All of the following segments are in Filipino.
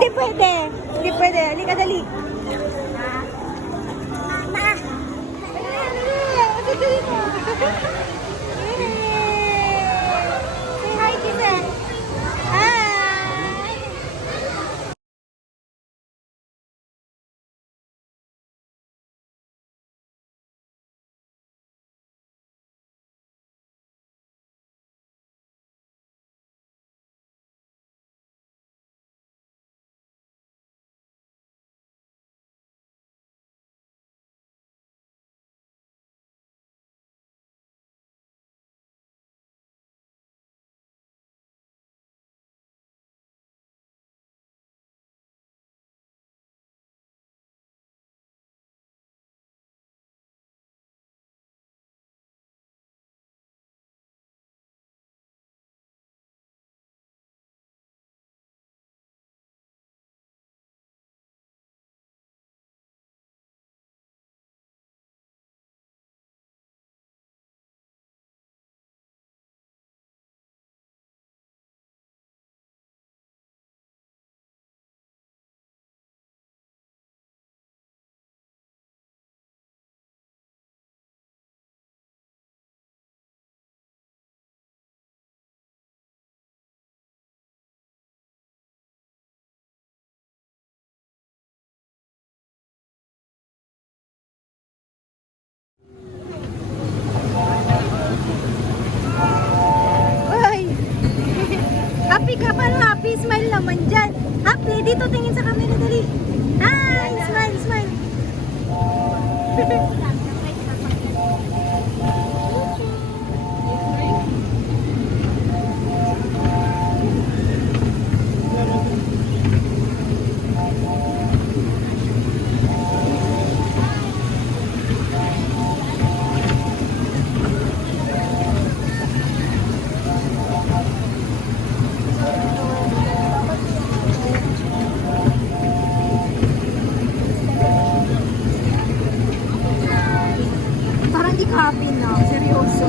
Hindi pwede. Hindi pwede. Halika, dali. Mama! Dali mo. Say hi, Kisa. Hi! Uy! Happy ka pa, no? Happy smile naman dyan. Happy, dito tingin sa camera, dali. Hi! Smile, smile. Parang di ka happy na. Seryoso.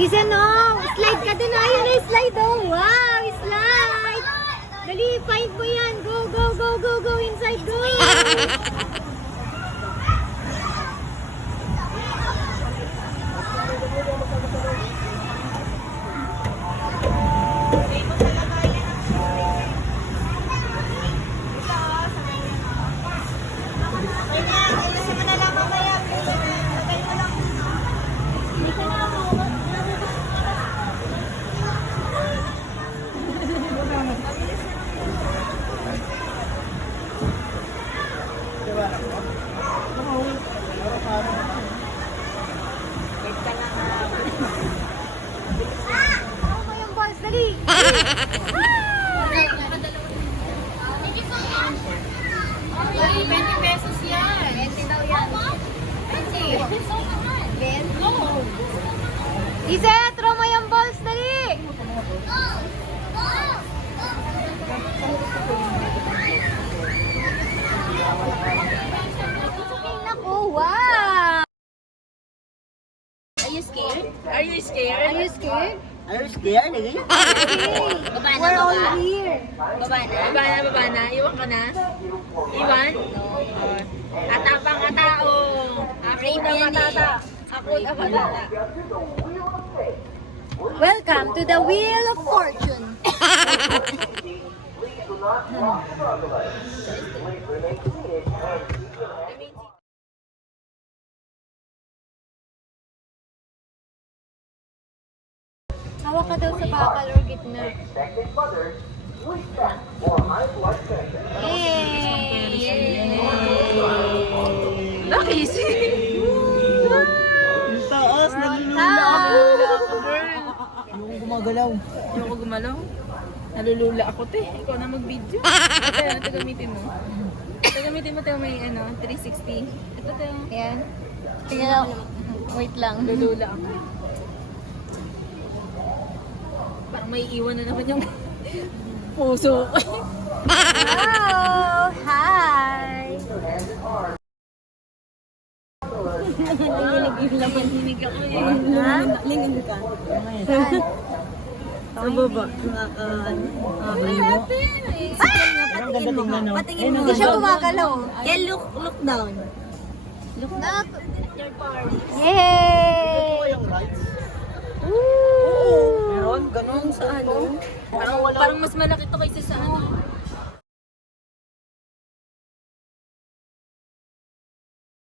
Kisa, no? Slide ka din. Ayun na, slide, oh. Wow, slide. Dali, find mo yan. Go, go, go, go, go. Inside, go. Ano yung balls? Dali! Pesos yan. 20 daw yan. 20. Isa, throw mo yung balls, dali! It's okay na ko, wow! Are you scared? Are you scared? Are you scared? Ano siya lagi? Baba na, We're all baba. here. Baba na? Baba na, baba na. Iwan ka na? Iwan? No. Atapang katao. Ako na matata. Ako na matata. Welcome to the Wheel of Fortune. Hawak ka daw sa bakal or gitna. Nakis. Ang taas, nalulula ako. Yung gumagalaw. Yung ko gumalaw. Nalulula ako, te. Ikaw na mag-video. Ito gamitin mo. Ito gamitin mo, te. May 360. Ito, te. Ayan. Tingnan lang. Wait lang. Nalulula ako. Parang may iwan na naman yung puso. Oh, hi! Nanginig ako eh. Ha? Lingin ka. Sa baba. Ang ganda tingnan, no? Patingin mo. Hindi siya gumagalaw. Kaya look down. Look. Yay! Yung lights. Woo! Meron? Ganun? Sa ano? Parang mas malaki to kaysa sa ano.